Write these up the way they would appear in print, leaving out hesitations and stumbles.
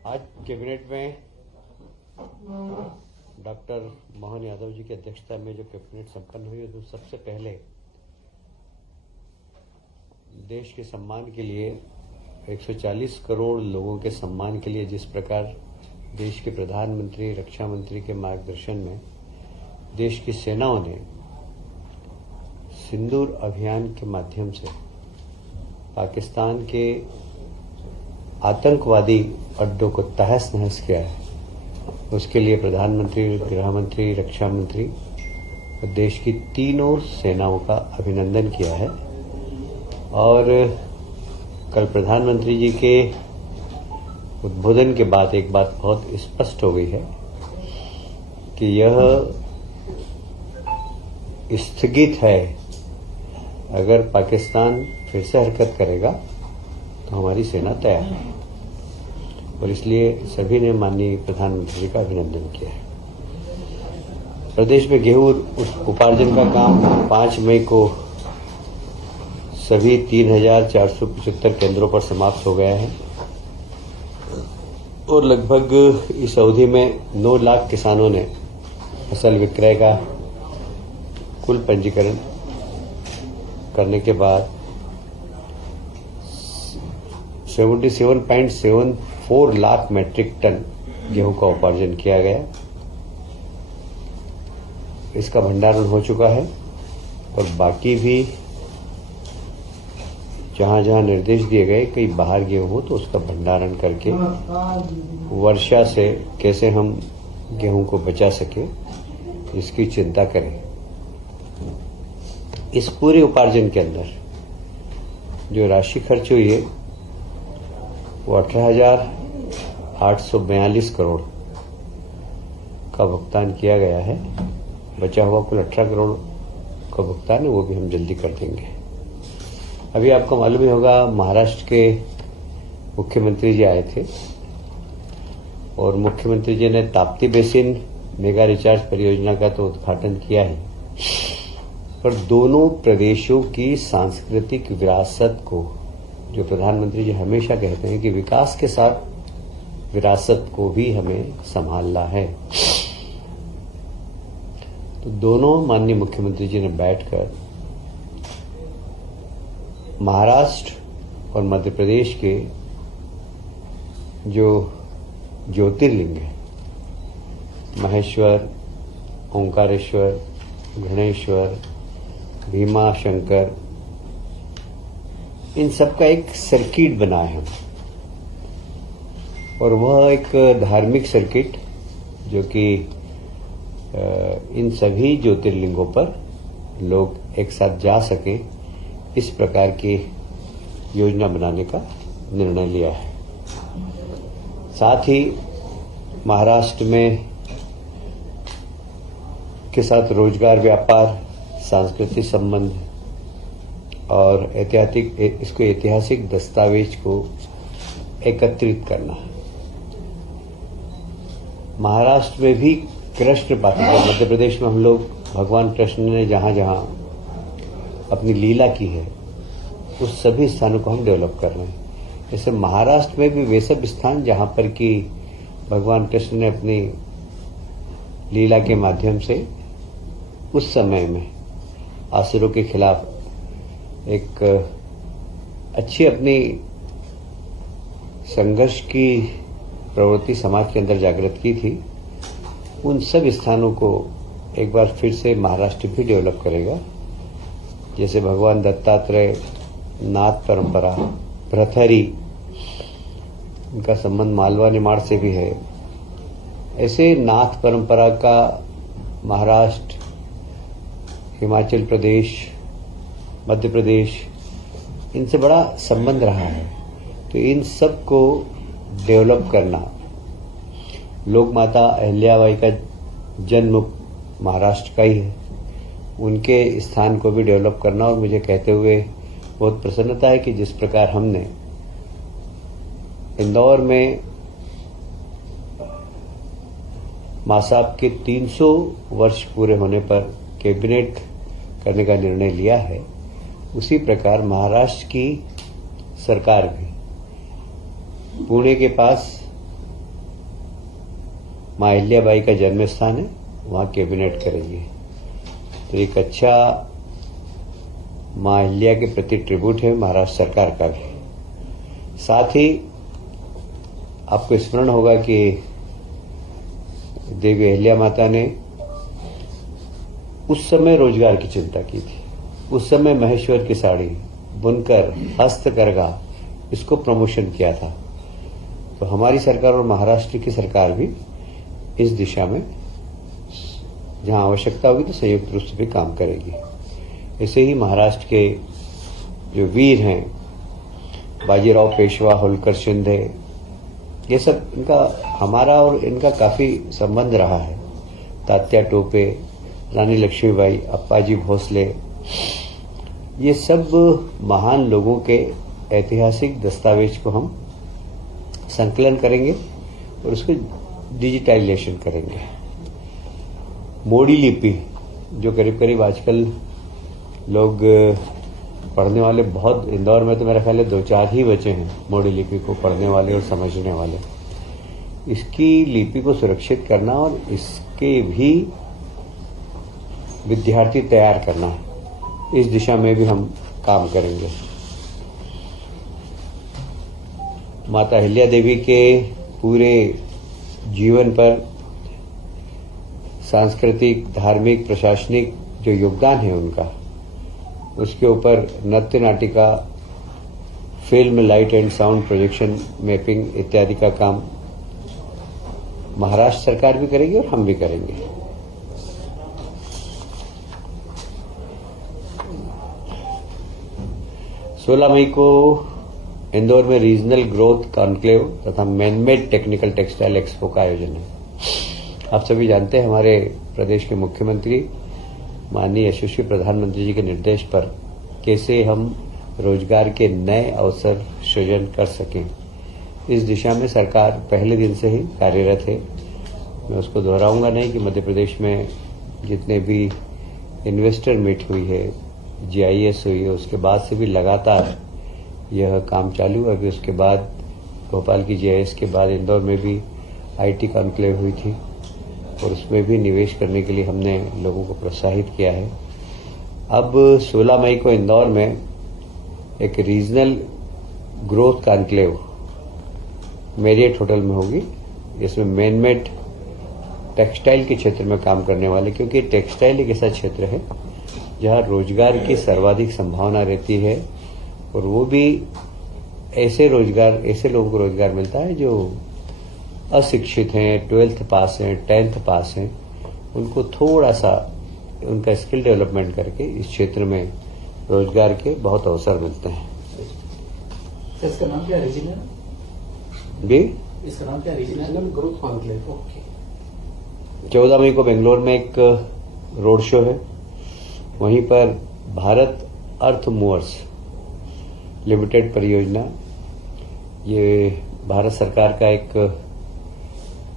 आज कैबिनेट में डॉक्टर मोहन यादव जी की अध्यक्षता में जो कैबिनेट संपन्न हुई तो सबसे पहले देश के सम्मान के लिए 140 करोड़ लोगों के सम्मान के लिए जिस प्रकार देश के प्रधानमंत्री रक्षा मंत्री के मार्गदर्शन में देश की सेनाओं ने सिंदूर अभियान के माध्यम से पाकिस्तान के आतंकवादी अड्डों को तहस नहस किया है, उसके लिए प्रधानमंत्री, गृह मंत्री, रक्षा मंत्री और देश की तीनों सेनाओं का अभिनंदन किया है। और कल प्रधानमंत्री जी के उद्बोधन के बाद एक बात बहुत स्पष्ट हो गई है कि यह स्थगित है। अगर पाकिस्तान फिर से हरकत करेगा तो हमारी सेना तैयार है और इसलिए सभी ने माननीय प्रधानमंत्री जी का अभिनंदन किया है। प्रदेश में गेहूं उपार्जन का काम 5 मई को सभी 3,475 केंद्रों पर समाप्त हो गया है और लगभग इस अवधि में 9 लाख किसानों ने फसल विक्रय का कुल पंजीकरण करने के बाद 77.74 लाख मेट्रिक टन गेहूं का उपार्जन किया गया। इसका भंडारण हो चुका है और बाकी भी जहां जहां निर्देश दिए गए कहीं बाहर गेहूं हो तो उसका भंडारण करके वर्षा से कैसे हम गेहूं को बचा सके इसकी चिंता करें। इस पूरे उपार्जन के अंदर जो राशि खर्च हुई है वो 18,842 करोड़ का भुगतान किया गया है। बचा हुआ कुल 18 करोड़ का भुगतान है, वो भी हम जल्दी कर देंगे। अभी आपको मालूम ही होगा महाराष्ट्र के मुख्यमंत्री जी आए थे और मुख्यमंत्री जी ने ताप्ती बेसिन मेगा रिचार्ज परियोजना का तो उद्घाटन किया है, पर दोनों प्रदेशों की सांस्कृतिक विरासत को, जो प्रधानमंत्री जी हमेशा कहते हैं कि विकास के साथ विरासत को भी हमें संभालना है, तो दोनों माननीय मुख्यमंत्री जी ने बैठकर महाराष्ट्र और मध्य प्रदेश के जो ज्योतिर्लिंग है, महेश्वर, ओंकारेश्वर, गणेश्वर, भीमा शंकर, इन सब का एक सर्किट बना है और वह एक धार्मिक सर्किट जो कि इन सभी ज्योतिर्लिंगों पर लोग एक साथ जा सके, इस प्रकार की योजना बनाने का निर्णय लिया है। साथ ही महाराष्ट्र में के साथ रोजगार, व्यापार, सांस्कृतिक संबंध और इसको ऐतिहासिक दस्तावेज को एकत्रित करना। महाराष्ट्र में भी कृष्ण पाठक, मध्य प्रदेश में हम लोग भगवान कृष्ण ने जहां जहां अपनी लीला की है उस सभी स्थानों को हम डेवलप कर रहे हैं। जैसे महाराष्ट्र में भी वे सब स्थान जहां पर कि भगवान कृष्ण ने अपनी लीला के माध्यम से उस समय में असुरों के खिलाफ एक अच्छी अपनी संघर्ष की प्रवृत्ति समाज के अंदर जागृत की थी, उन सब स्थानों को एक बार फिर से महाराष्ट्र भी डेवलप करेगा। जैसे भगवान दत्तात्रेय, नाथ परंपरा, भ्रथरी, इनका संबंध मालवा निमाड़ से भी है, ऐसे नाथ परंपरा का महाराष्ट्र, हिमाचल प्रदेश, मध्य प्रदेश, इनसे बड़ा संबंध रहा है। तो इन सब को डेवलप करना, लोक माता अहिल्याबाई का जन्म महाराष्ट्र का ही है, उनके स्थान को भी डेवलप करना। और मुझे कहते हुए बहुत प्रसन्नता है कि जिस प्रकार हमने इंदौर में मां साहब के 300 वर्ष पूरे होने पर कैबिनेट करने का निर्णय लिया है, उसी प्रकार महाराष्ट्र की सरकार भी पुणे के पास माँ अहिल्याबाई का जन्म स्थान है, वहां कैबिनेट करेंगे। तो एक अच्छा माँ अहिल्या के प्रति ट्रिब्यूट है महाराष्ट्र सरकार का भी। साथ ही आपको स्मरण होगा कि देवी अहिल्या माता ने उस समय रोजगार की चिंता की थी। उस समय महेश्वर की साड़ी, बुनकर, हस्तकरघा, इसको प्रमोशन किया था। तो हमारी सरकार और महाराष्ट्र की सरकार भी इस दिशा में जहां आवश्यकता होगी तो संयुक्त रूप से भी काम करेगी। ऐसे ही महाराष्ट्र के जो वीर हैं, बाजीराव पेशवा, होलकर शिंदे, ये सब इनका हमारा और इनका काफी संबंध रहा है। तात्या टोपे, रानी लक्ष्मीबाई, अप्पाजी भोसले, ये सब महान लोगों के ऐतिहासिक दस्तावेज को हम संकलन करेंगे और उसको डिजिटाइजेशन करेंगे। मोड़ी लिपि जो करीब करीब आजकल लोग पढ़ने वाले बहुत, इंदौर में तो मेरा ख्याल है 2-4 ही बचे हैं मोड़ी लिपि को पढ़ने वाले और समझने वाले। इसकी लिपि को सुरक्षित करना और इसके भी विद्यार्थी तैयार करना, इस दिशा में भी हम काम करेंगे। माता अहिल्या देवी के पूरे जीवन पर सांस्कृतिक, धार्मिक, प्रशासनिक जो योगदान है उनका, उसके ऊपर नृत्य नाटिका, film, light and sound projection, mapping इत्यादि का काम महाराष्ट्र सरकार भी करेगी और हम भी करेंगे। सोलह मई को इंदौर में रीजनल ग्रोथ कॉन्क्लेव तथा मैनमेड टेक्निकल टेक्सटाइल एक्सपो का आयोजन है। आप सभी जानते हैं हमारे प्रदेश के मुख्यमंत्री माननीय यशस्वी प्रधानमंत्री जी के निर्देश पर कैसे हम रोजगार के नए अवसर सृजन कर सकें, इस दिशा में सरकार पहले दिन से ही कार्यरत है। मैं उसको दोहराऊंगा नहीं कि मध्य प्रदेश में जितने भी इन्वेस्टर मीट हुई है, GIS हुई है, उसके बाद से भी लगातार यह काम चालू है। अभी उसके बाद भोपाल की GIS के बाद इंदौर में भी IT कॉन्क्लेव हुई थी और उसमें भी निवेश करने के लिए हमने लोगों को प्रोत्साहित किया है। अब 16 मई को इंदौर में एक regional growth conclave Marriott hotel में होगी। इसमें मैनमेड टेक्सटाइल के क्षेत्र में काम करने वाले, क्योंकि टेक्सटाइल एक ऐसा क्षेत्र है जहां रोजगार की सर्वाधिक संभावना रहती है और वो भी ऐसे लोगों को रोजगार मिलता है जो अशिक्षित हैं, 12th पास हैं, 10th पास हैं। उनको थोड़ा सा उनका स्किल डेवलपमेंट करके इस क्षेत्र में रोजगार के बहुत अवसर मिलते हैं। इसका नाम क्या रीजनल? इसका नाम क्या रीजनल ग्रोथ कॉन्क्लेव? ओके। 14 मई को बेंगलोर में एक रोड शो है। वहीं पर भारत अर्थ मूवर्स लिमिटेड परियोजना, ये भारत सरकार का एक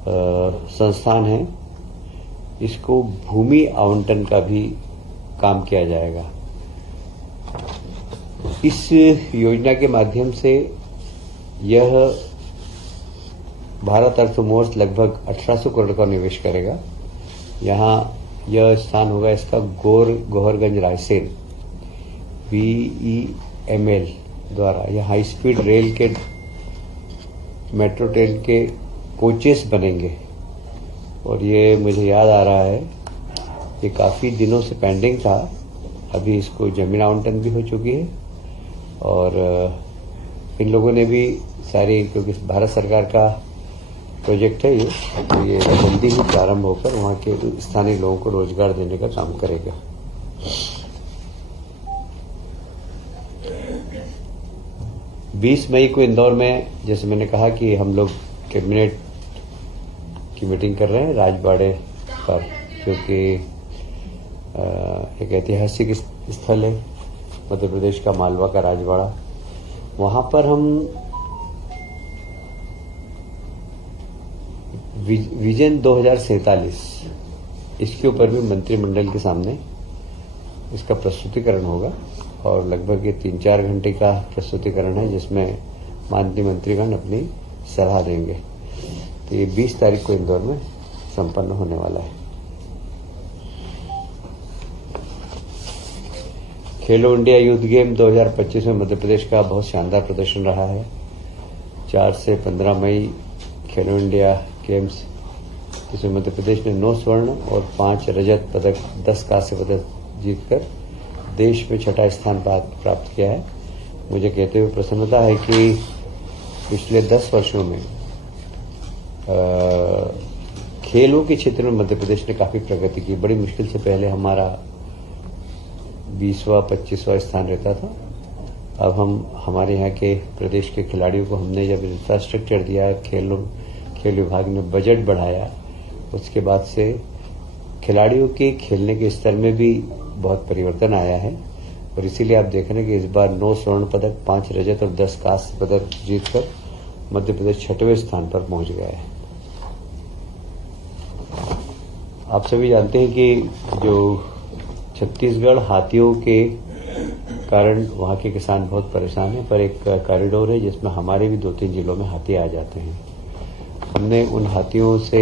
संस्थान है। इसको भूमि आवंटन का भी काम किया जाएगा। इस योजना के माध्यम से यह भारत अर्थ मूवर्स लगभग 1800 करोड़ का निवेश करेगा। यहाँ यह स्थान होगा इसका गोहरगंज रायसेन BEML द्वारा। यह हाई स्पीड रेल के, मेट्रो ट्रेन के कोचेस बनेंगे और ये मुझे याद आ रहा है ये काफी दिनों से पेंडिंग था। अभी इसको जमीन आवंटन भी हो चुकी है और इन लोगों ने भी सारी, क्योंकि भारत सरकार का प्रोजेक्ट है ये जल्दी ही प्रारंभ होकर वहां के स्थानीय लोगों को रोजगार देने का काम करेगा। बीस मई को इंदौर में, जैसे मैंने कहा कि हम लोग कैबिनेट की मीटिंग कर रहे हैं राजबाड़े पर, क्योंकि एक ऐतिहासिक स्थल है मध्य प्रदेश का मालवा का राजवाड़ा। वहां पर हम विजन 2047 इसके ऊपर भी मंत्रिमंडल के सामने इसका प्रस्तुतिकरण होगा और लगभग ये 3-4 घंटे का प्रस्तुतिकरण है जिसमें माननीय मंत्रीगण अपनी सलाह देंगे। तो ये 20 तारीख को इंदौर में संपन्न होने वाला है। खेलो इंडिया यूथ गेम 2025 में मध्य प्रदेश का बहुत शानदार प्रदर्शन रहा है। 4 से 15 मई खेलो इंडिया गेम्स, जिसमें मध्य प्रदेश ने 9 स्वर्ण और 5 रजत पदक, 10 कांस्य पदक जीतकर देश में 6ठा स्थान प्राप्त किया है। मुझे कहते हुए प्रसन्नता है कि पिछले 10 वर्षों में खेलों के क्षेत्र में मध्य प्रदेश ने काफी प्रगति की। बड़ी मुश्किल से पहले हमारा 20वां 25वां स्थान रहता था। अब हमारे यहाँ के प्रदेश के खिलाड़ियों को हमने जब इंफ्रास्ट्रक्चर दिया, खेल विभाग ने बजट बढ़ाया, उसके बाद से खिलाड़ियों के खेलने के स्तर में भी बहुत परिवर्तन आया है। और इसीलिए आप देख रहे हैं कि इस बार 9 स्वर्ण पदक, 5 रजत और 10 कांस्य पदक जीतकर मध्य प्रदेश 6वें स्थान पर पहुंच गया है। आप सभी जानते हैं कि जो छत्तीसगढ़ हाथियों के कारण वहां के किसान बहुत परेशान हैं, पर एक कॉरिडोर है जिसमें हमारे भी 2-3 जिलों में हाथी आ जाते हैं। हमने उन हाथियों से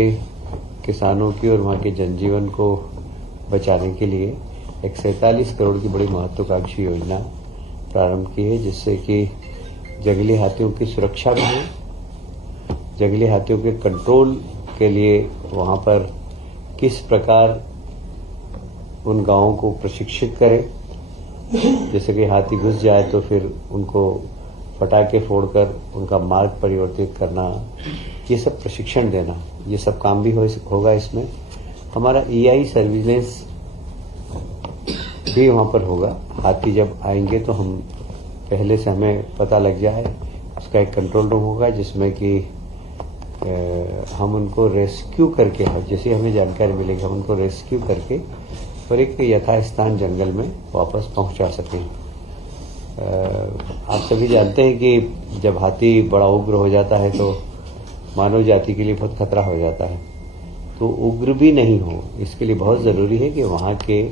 किसानों की और वहां के जनजीवन को बचाने के लिए एक 47 करोड़ की बड़ी महत्वाकांक्षी योजना प्रारंभ की है, जिससे कि जंगली हाथियों की सुरक्षा भी हो, जंगली हाथियों के कंट्रोल के लिए वहां पर किस प्रकार उन गांवों को प्रशिक्षित करें, जैसे कि हाथी घुस जाए तो फिर उनको पटाखे फोड़कर उनका मार्ग परिवर्तित करना, ये सब प्रशिक्षण देना, ये सब काम भी होगा। इसमें हमारा EI सर्विलेंस भी वहां पर होगा। हाथी जब आएंगे तो हम पहले से हमें पता लग जाए, उसका एक कंट्रोल रूम होगा जिसमें कि हम उनको रेस्क्यू करके, जैसे हमें जानकारी मिलेगी हम उनको रेस्क्यू करके और एक यथास्थान जंगल में वापस पहुंचा सकें। आप सभी जानते हैं कि जब हाथी बड़ा उग्र हो जाता है तो मानव जाति के लिए बहुत खतरा हो जाता है। तो उग्र भी नहीं हो, इसके लिए बहुत जरूरी है कि वहां के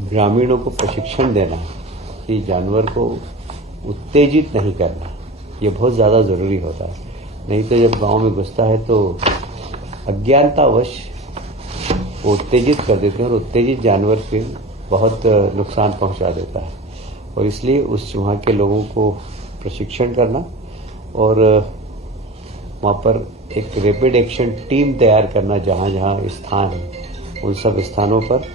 ग्रामीणों को प्रशिक्षण देना कि जानवर को उत्तेजित नहीं करना, ये बहुत ज्यादा जरूरी होता है। नहीं तो जब गांव में घुसता है तो अज्ञानतावश वो उत्तेजित कर देते हैं और उत्तेजित जानवर पे बहुत नुकसान पहुंचा देता है। और इसलिए उस वहां के लोगों को प्रशिक्षण करना और वहां पर एक रैपिड एक्शन टीम तैयार करना, जहां जहां स्थान है उन सब स्थानों पर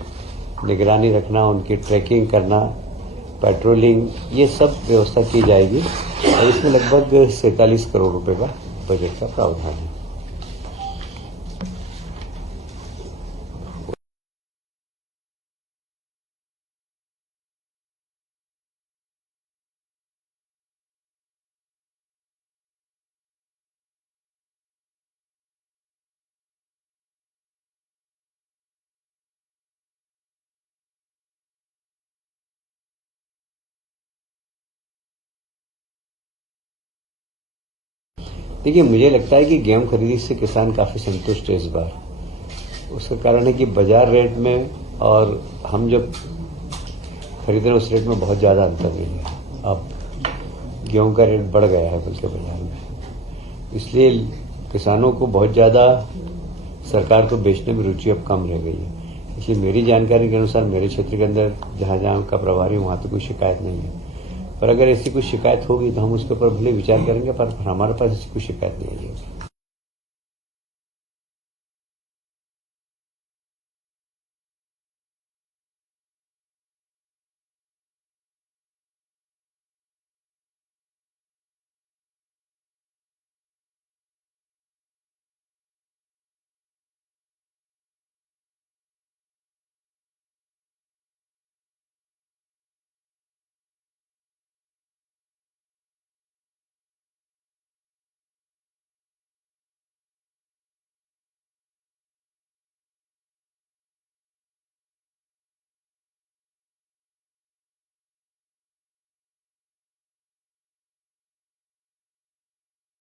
निगरानी रखना, उनकी ट्रैकिंग करना, पेट्रोलिंग, ये सब व्यवस्था की जाएगी। और इसमें लगभग 47 करोड़ रुपए का बजट का प्रावधान है। देखिए, मुझे लगता है कि गेहूं खरीदी से किसान काफी संतुष्ट है इस बार। उसका कारण है कि बाजार रेट में और हम जब खरीद रहे हैं उस रेट में बहुत ज्यादा अंतर नहीं है। अब गेहूं का रेट बढ़ गया है बल्कि बाजार में, इसलिए किसानों को बहुत ज्यादा सरकार को बेचने में रुचि अब कम रह गई है। इसलिए मेरी जानकारी के अनुसार मेरे क्षेत्र के अंदर जहां जहां का प्रभारी वहां तो कोई शिकायत नहीं है। पर अगर ऐसी कोई शिकायत होगी तो हम उसके ऊपर भले विचार करेंगे, पर हमारे पास ऐसी कोई शिकायत नहीं है।